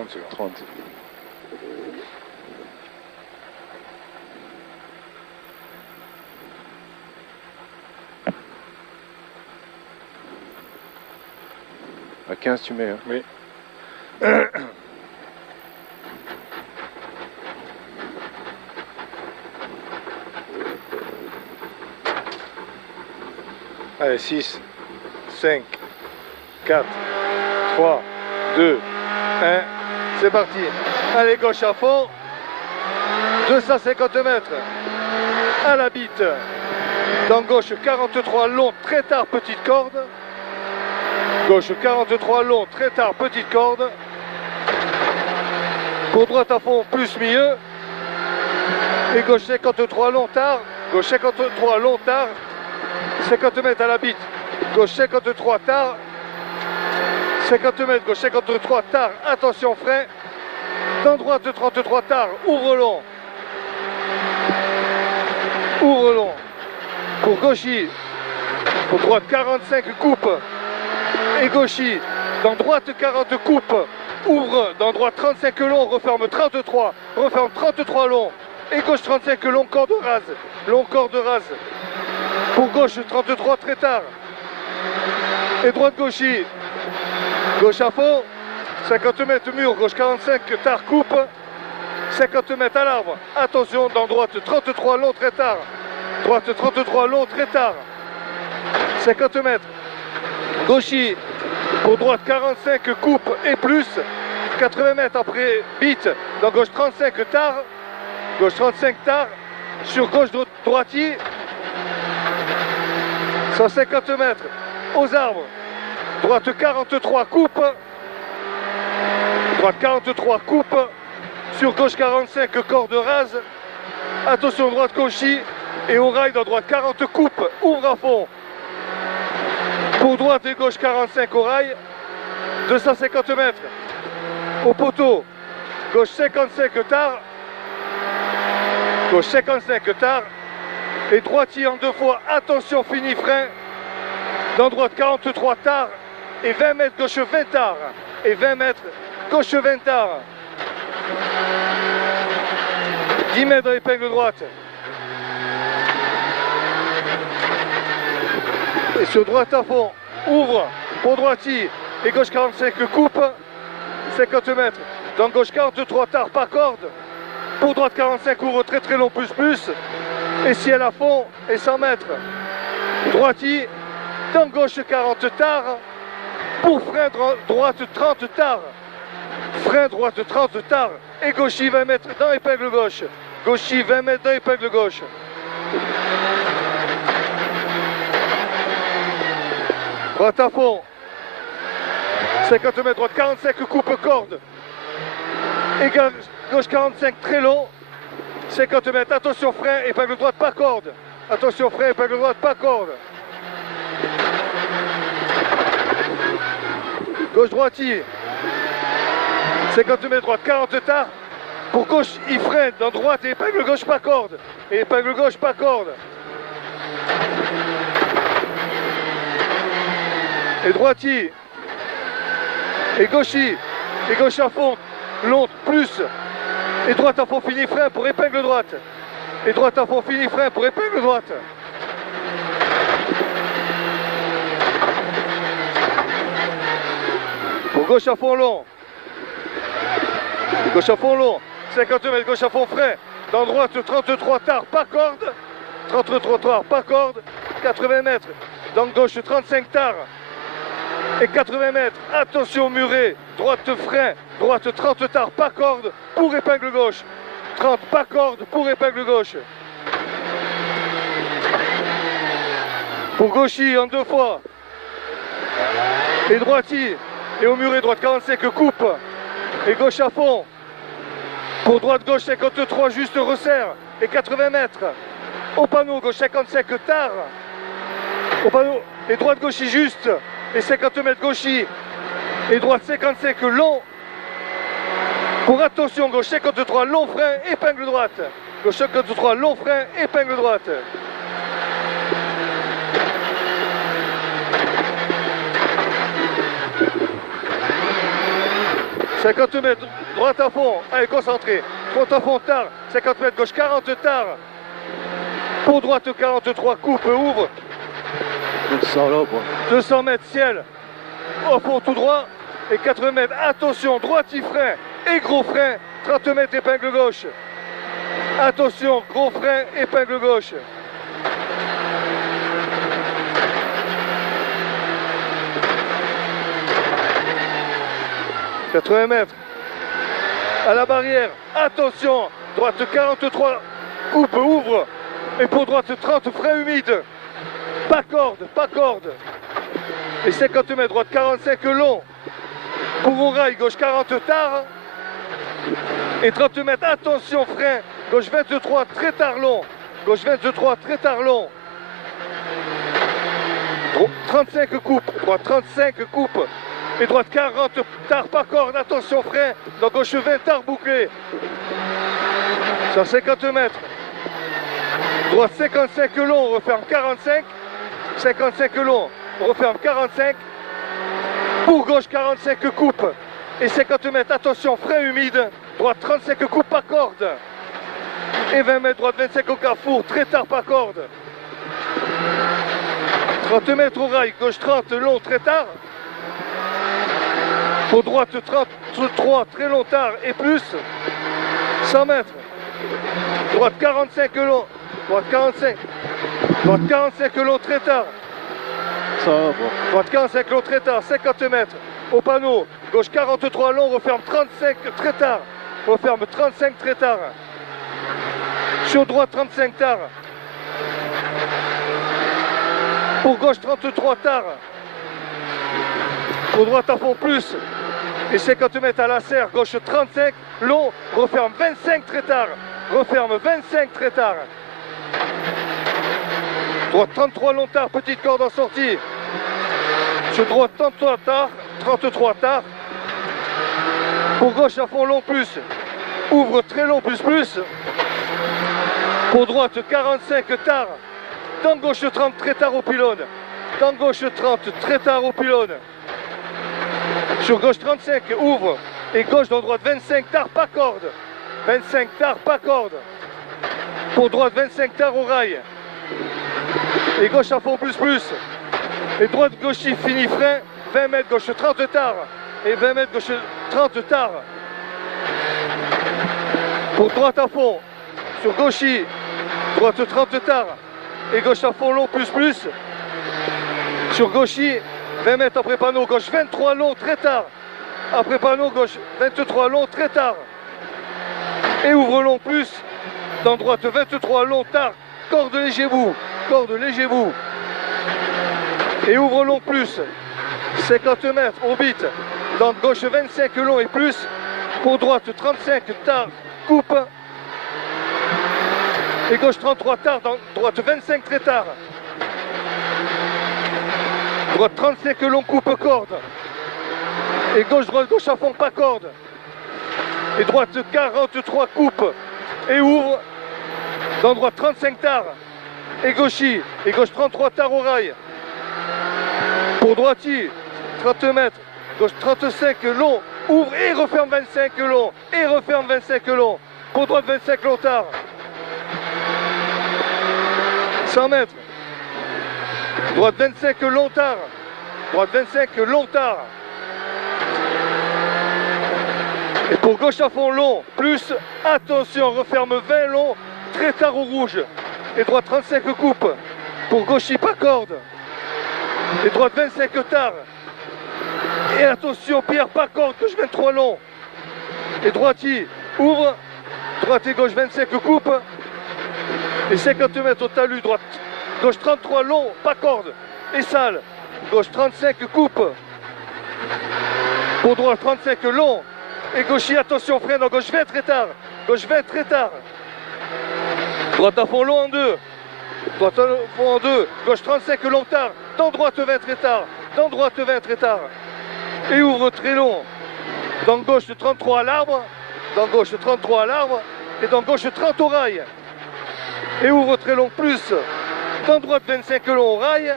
30 secondes. 30. À 15 tu mets, hein? Oui. Allez, 6, 5, 4, 3, 2, 1, c'est parti. Allez, gauche à fond, 250 mètres, à la bite, dans gauche 43 long, très tard, petite corde, gauche 43 long, très tard, petite corde, pour droite à fond, plus milieu, et gauche 53 long, tard, gauche 53 long, tard, 50 mètres à la bite, gauche 53 tard, 50 mètres, gauche 53 tard, attention frein, dans droite 33 tard, ouvre long, pour gauchy, pour droite 45 coupe, et gauchy, dans droite 40 coupe, ouvre, dans droite 35 long, referme 33 long, et gauche 35 long, corde rase, pour gauche 33 très tard, et droite gauchy, gauche à fond, 50 mètres mur, gauche 45 tard coupe, 50 mètres à l'arbre, attention dans droite 33 long très tard, droite 33 long très tard, 50 mètres, gauchy, pour droite 45 coupe et plus, 80 mètres après bite, dans gauche 35 tard, gauche 35 tard, sur gauche droitier, 150 mètres, aux arbres, droite 43 coupe, droite 43 coupe, sur gauche 45 corde rase, attention droite gauchy, et au rail dans droite 40 coupe, ouvre à fond, pour droite et gauche 45 au rail, 250 mètres, au poteau, gauche 55 tard, gauche 55 tard, et droitier en deux fois, attention fini frein, dans droite 43 tard, et 20 mètres gauche 20 tard, et 20 mètres gauche 20 tard, 10 mètres dans l'épingle droite, et sur droite à fond, ouvre pour droitier, et gauche 45 coupe, 50 mètres, dans gauche 43 tard, pas corde, pour droite 45 ouvre très très long plus, et ciel à fond, et 100 mètres, droitier, dans gauche 40 tard, pour frein droite 30 tard, frein droite 30 tard, et gauchy 20 mètres dans épingle gauche, gauchy 20 mètres dans épingle gauche. Droite à fond, 50 mètres, droite 45 coupe corde, et gauche 45 très long, 50 mètres, attention frein, épingle droite pas corde, attention frein, épingle droite pas corde. Gauche droitier, 50 mètres droite, 40 tard, pour gauche il freine, dans droite et épingle gauche pas corde, et épingle gauche pas corde. Et droitier, et gauchy, et gauche à fond, long, plus, et droite à fond fini frein pour épingle droite, et droite à fond fini frein pour épingle droite. Pour gauche à fond long, 50 mètres, gauche à fond frein, dans droite 33 tard, pas corde, 33 tard, pas corde, 80 mètres, dans gauche 35 tard, et 80 mètres, attention muret, droite frein, droite 30 tard, pas corde, pour épingle gauche, 30 pas corde, pour épingle gauche. Pour gauchy en deux fois, et droitier, et au muret droite 45 coupe, et gauche à fond, pour droite gauche 53 juste resserre, et 80 mètres, au panneau gauche 55 tard, au panneau, et droite gauchy juste, et 50 mètres gauchy, et droite 55 long, pour attention gauche 53 long frein, épingle droite, gauche 53 long frein, épingle droite. « 50 mètres, droite à fond, allez, concentré. Droite à fond, tard, 50 mètres, gauche 40, tard. Pour droite 43, coupe, ouvre. 200 mètres, ciel. Au fond, tout droit. Et 80 mètres, attention, droiti frein et gros frein. 30 mètres, épingle gauche. Attention, gros frein, épingle gauche. « 80 mètres. À la barrière. Attention. Droite 43. Coupe, ouvre. Et pour droite 30, frein humide. Pas corde, pas corde. Et 50 mètres, droite 45, long. Pour au rail, gauche 40, tard. Et 30 mètres, attention, frein. Gauche 23, très tard, long. Gauche 23, très tard, long. 35 coupe. Droite 35 coupe. Et droite 40, tard, pas corde, attention, frein. Donc gauche 20, tard, bouclé. 150 mètres. Droite 55 long, on referme 45. 55 long, on referme 45. Pour gauche 45 coupe. Et 50 mètres, attention, frein humide. Droite 35 coupe, pas corde. Et 20 mètres, droite 25 au carrefour, très tard, pas corde. 30 mètres au rail, gauche 30, long, très tard. Pour droite 33, très long, tard et plus. 100 mètres. Droite 45 long. Droite 45. Droite 45 long, très tard. Ça va, bon. Droite 45 long, très tard. 50 mètres. Au panneau. Gauche 43 long, referme 35 très tard. Referme 35 très tard. Sur droite 35 tard. Pour gauche 33 tard. Pour droite à fond plus. Et 50 mètres à la serre, gauche 35, long, referme 25 très tard. Referme 25 très tard. Droite 33 long tard, petite corde en sortie. Sur droite 33 tard, 33 tard. Pour gauche à fond long plus. Ouvre très long plus plus. Pour droite 45 tard. Dans gauche 30 très tard au pylône. Dans gauche 30 très tard au pylône. Sur gauche 35, ouvre. Et gauche dans droite 25, tard, pas corde. 25, tard, pas corde. Pour droite 25, tard au rail. Et gauche à fond plus plus. Et droite gauche fini frein. 20 mètres gauche 30 tard. Et 20 mètres gauche 30 tard. Pour droite à fond. Sur gauche, droite 30 tard. Et gauche à fond long plus plus. Sur gauche, 20 mètres après panneau, gauche 23 long, très tard. Après panneau, gauche 23 long, très tard. Et ouvre long plus. Dans droite 23 long, tard. Corde léger bout. Corde léger bout. Et ouvre long plus. 50 mètres, on bite. Dans gauche 25 long et plus. Pour droite 35 tard. Coupe. Et gauche 33 tard. Dans droite 25 très tard. Droite 35 long, coupe corde. Et gauche, droite, gauche à fond, pas corde. Et droite 43 coupe. Et ouvre. Dans droite 35 tard. Et gauche. Et gauche 33 tard au rail. Pour droiti, 30 mètres. Gauche 35 long. Ouvre et referme 25 long. Et referme 25 long. Pour droite 25 long tard. 100 mètres. Droite 25 long tard. Droite 25 long tard. Et pour gauche à fond long, plus, attention, referme 20 long, très tard au rouge. Et droite 35 coupe. Pour gauche, pas corde. Et droite 25 tard. Et attention, Pierre, pas corde, gauche 23 long. Et droiti, ouvre. Droite et gauche 25 coupe. Et 50 mètres au talus, droite. Gauche 33 long, pas corde. Et sale. Gauche 35 coupe. Pour droite 35 long. Et gauche, attention, frein dans gauche 20 très tard. Gauche 20 très tard. Droite à fond long en deux. Droite à fond en deux. Gauche 35 long tard. Dans droite 20 très tard. Dans droite 20 très tard. Et ouvre très long. Dans gauche 33 à l'arbre. Dans gauche 33 à l'arbre. Et dans gauche 30 au rail. Et ouvre très long plus. Dans droite 25 long au rail.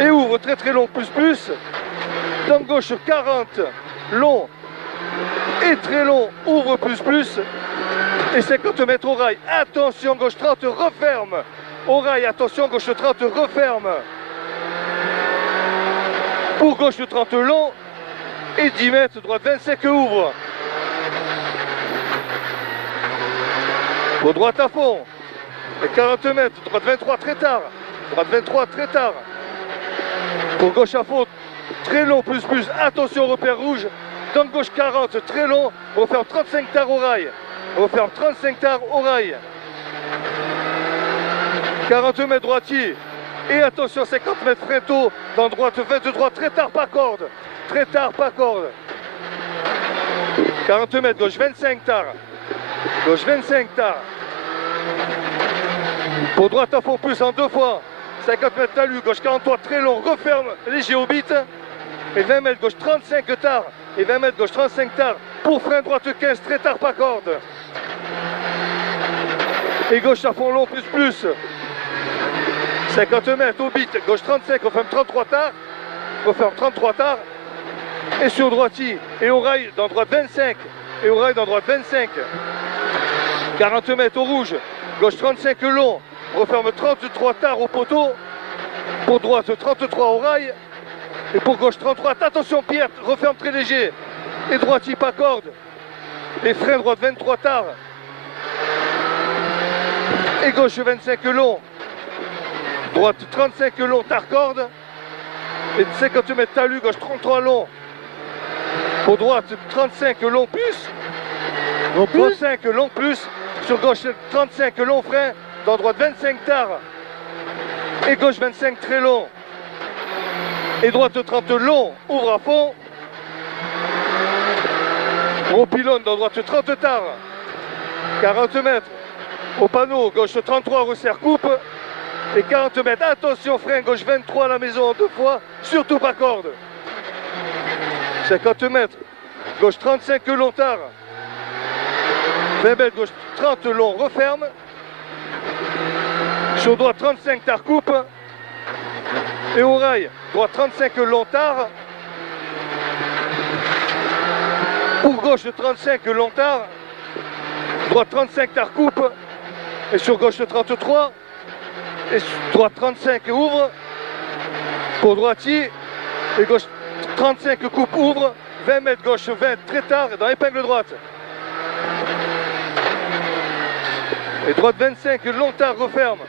Et ouvre très très long plus plus. Dans gauche 40. long et très long, ouvre plus, et 50 mètres au rail, attention, gauche 30, referme, au rail, attention, gauche 30, referme, pour gauche 30 long, et 10 mètres, droite 25, ouvre, pour droite à fond, et 40 mètres, droite 23, très tard, droite 23, très tard, pour gauche à fond, très long, plus, attention, repère rouge, dans gauche 40, très long, referme 35 tard au rail, referme 35 tard au rail, 40 mètres droitier, et attention, 50 mètres frein tôt, dans droite 23, très tard, pas corde, 40 mètres, gauche 25 tard, gauche 25 tard, pour droite à fond plus en deux fois, 50 mètres talus, gauche 43, très long, referme, léger au bit, et 20 mètres, gauche 35 tard, et 20 mètres, gauche 35 tard, pour frein droite 15, très tard, pas corde, et gauche à fond long, plus, 50 mètres au bit, gauche 35, referme 33 tard, et sur droitier, et au rail dans droite 25, 40 mètres au rouge, gauche 35 long, referme 33 tard au poteau, pour droite 33 au rail, et pour gauche 33, attention Pierre, referme très léger, et droitier pas corde, et frein droite 23 tard, et gauche 25 long, droite 35 long, tard corde, et 50 mètres talus, gauche 33 long, pour droite 35 long plus, 35 long plus, sur gauche 35 long frein, dans droite 25 tard, et gauche 25 très long, et droite 30 long, ouvre à fond, au pylône, dans droite 30 tard, 40 mètres, au panneau, gauche 33, resserre coupe, et 40 mètres, attention frein, gauche 23 à la maison en deux fois, surtout pas corde, 50 mètres, gauche 35 long tard, 20 mètres, gauche 30 long, referme, sur droite 35 tard coupe, et au rail, droite 35 long tard, pour gauche 35 long tard, droite 35 tard coupe, et sur gauche 33, et sur droite 35 ouvre, pour droitier, et gauche 35 coupe ouvre, 20 mètres gauche 20 très tard, dans épingle droite. Et droite 25 long tard referme,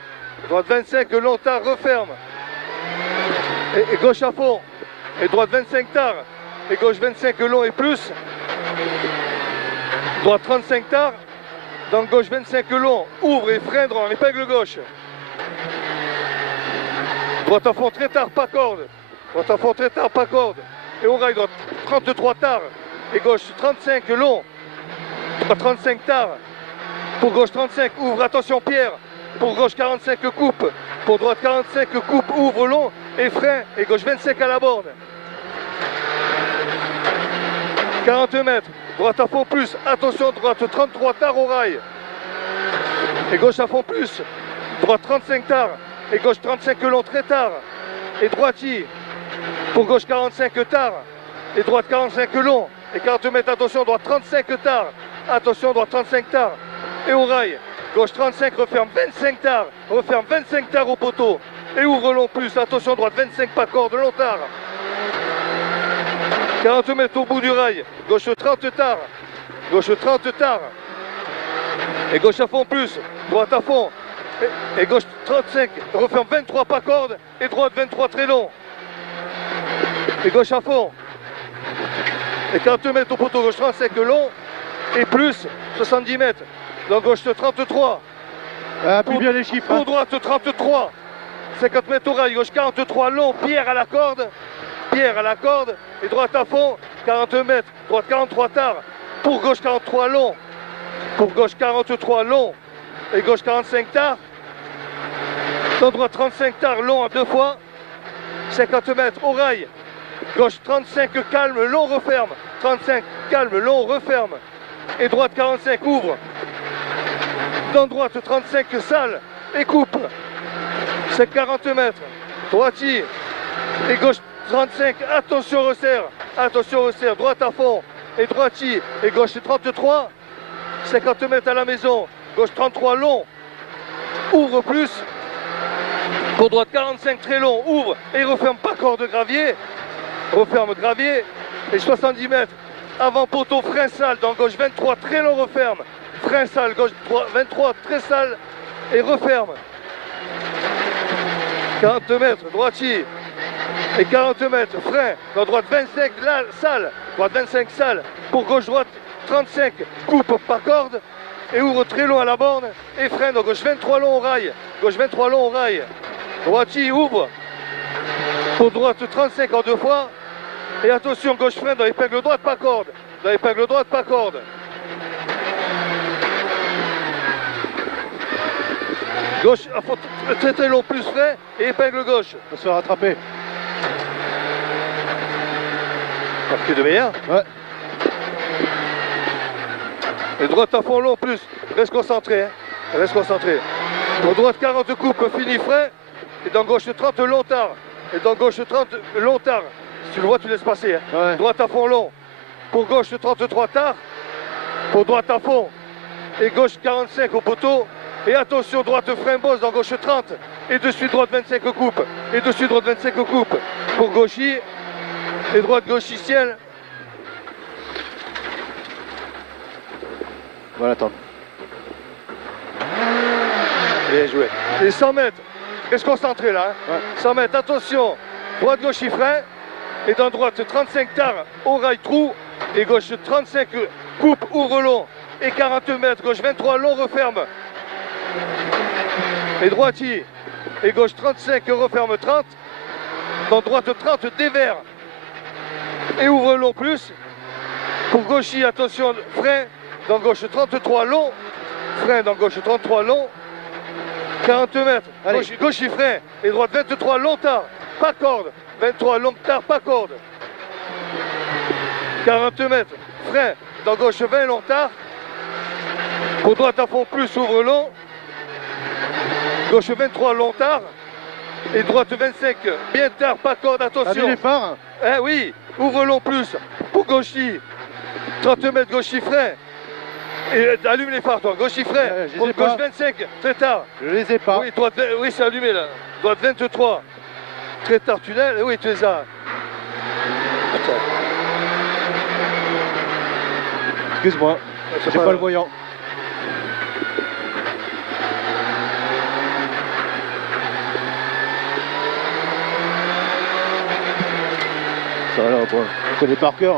droite 25 long tard referme, et gauche à fond, et droite 25 tard, et gauche 25 long et plus, droite 35 tard, dans gauche 25 long, ouvre et frein dans l'épingle gauche. Droite à fond très tard, pas corde, droite à fond très tard, pas corde, et au rail droite 33 tard, et gauche 35 long, droite 35 tard, pour gauche 35, ouvre, attention Pierre, pour gauche 45 coupe, pour droite 45 coupe, ouvre long, et frein, et gauche 25 à la borne. 40 mètres, droite à fond plus, attention, droite 33 tard au rail, et gauche à fond plus, droite 35 tard, et gauche 35 long très tard, et droitier, pour gauche 45 tard, et droite 45 long, et 40 mètres, attention, droite 35 tard, attention, droite 35 tard, et au rail, gauche 35, referme 25 tard au poteau, et ouvre long plus, attention, droite 25 pas corde, long tard, 40 mètres au bout du rail, gauche 30 tard, et gauche à fond plus, droite à fond, et gauche 35, referme 23 pas corde, et droite 23 très long, et gauche à fond, et 40 mètres au poteau, gauche 35 long, et plus 70 mètres, donc gauche 33, plus bien les chiffres. Pour droite 33, 50 mètres au rail, gauche 43 long, Pierre à la corde, et droite à fond, 40 mètres, droite 43 tard, pour gauche 43 long, et gauche 45 tard, dans droite 35 tard, long à deux fois, 50 mètres au rail, gauche 35 calme, long referme, 35 calme, long referme, et droite 45 ouvre, dans droite 35 sale, et coupe, c'est 40 mètres, droitier, et gauche 35, attention resserre, attention resserre, droite à fond, et droiti, et gauche 33, 50 mètres à la maison, gauche 33 long, ouvre plus, pour droite 45 très long, ouvre, et referme pas corps de gravier, referme gravier, et 70 mètres, avant poteau, frein sale, dans gauche 23, très long, referme, frein sale, gauche 23, très sale, et referme. 40 mètres, droitier, et 40 mètres, frein, dans droite 25, là, sale, droite 25, sale, pour gauche-droite 35, coupe pas corde, et ouvre très long à la borne, et frein, dans gauche 23 long au rail, gauche 23 long au rail, droitier, ouvre, pour droite 35 en deux fois, et attention, gauche frein, dans l'épingle droite, pas corde, dans l'épingle droite, pas corde. Gauche, très très long, plus frein, et épingle gauche. On se fait rattraper. Marqué de meilleur. Ouais. Et droite à fond long, plus. Reste concentré, hein. Reste concentré. Pour droite 40 coupe, fini frein. Et dans gauche 30 long tard. Et dans gauche 30 long tard. Si tu le vois, tu laisses passer. Hein. Ouais. Droite à fond long. Pour gauche 33 tard. Pour droite à fond. Et gauche 45 au poteau. Et attention, droite frein bosse dans gauche 30. Et dessus droite 25 coupe. Et dessus droite 25 coupe. Pour gauchy. Et droite gauchicienne. Voilà, attends. Bien joué. Et 100 mètres. Reste concentré là. Hein. Ouais. 100 mètres. Attention. Droite gauche frein. Et dans droite 35 tard au rail trou. Et gauche 35 coupe ouvre long. Et 40 mètres. Gauche 23 long referme. Et droitier. Et gauche 35 referme 30. Dans droite 30 dévers. Et ouvre long plus. Pour gauchy, attention, frein. Dans gauche 33 long. Frein dans gauche 33 long. 40 mètres. Gauchy frein. Et droite 23 long tard. Pas corde. 23 long tard, pas corde. 40 mètres. Frein. Dans gauche 20 long tard. Pour droite à fond plus, ouvre long. Gauche 23 long tard. Et droite 25 bien tard, pas corde, attention. T'as mis les phares? Eh oui, ouvre long plus. Pour gauchy. 30 mètres gauchy frein. Et allume les phares toi, gauchy frein. Pour gauche 25, très tard. Je les ai pas. Oui, droite, oui c'est allumé là. Droite 23. Très tard tunnel, oui tu les as. Putain. Excuse-moi, j'ai pas le voyant. Ça là, bon, on connaît par cœur.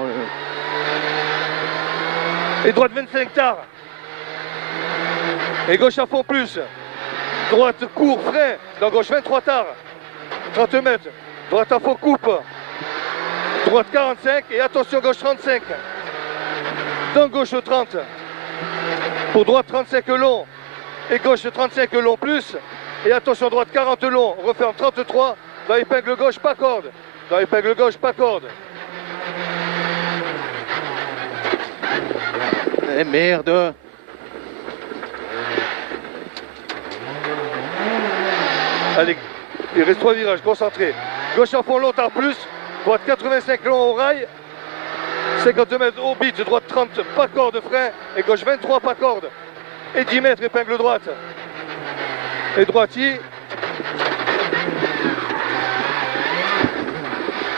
Et droite 25 tard. Et gauche à fond plus. Droite court, frein. Dans gauche 23 tard. 30 mètres. Droite à fond coupe. Droite 45 et attention gauche 35. Dans gauche 30. Pour droite 35 long. Et gauche 35 long plus. Et attention droite 40 long. Referme 33. Dans épingle gauche pas corde. Dans épingle gauche pas corde. Eh merde. Allez, il reste 3 virages, concentré. Gauche à fond long tard plus. Droite 85 long au rail. 50 mètres au beat, droite 30, pas corde frein. Et gauche 23, pas corde. Et 10 mètres, épingle droite. Et droitier.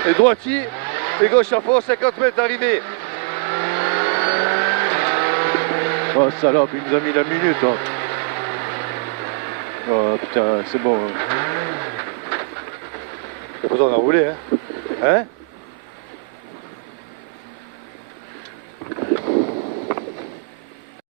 Et droitier. Et gauche à fond, 50 mètres d'arrivée. Oh salope, il nous a mis la minute. Hein. Oh putain, c'est bon. T'as besoin d'en rouler, hein? Hein?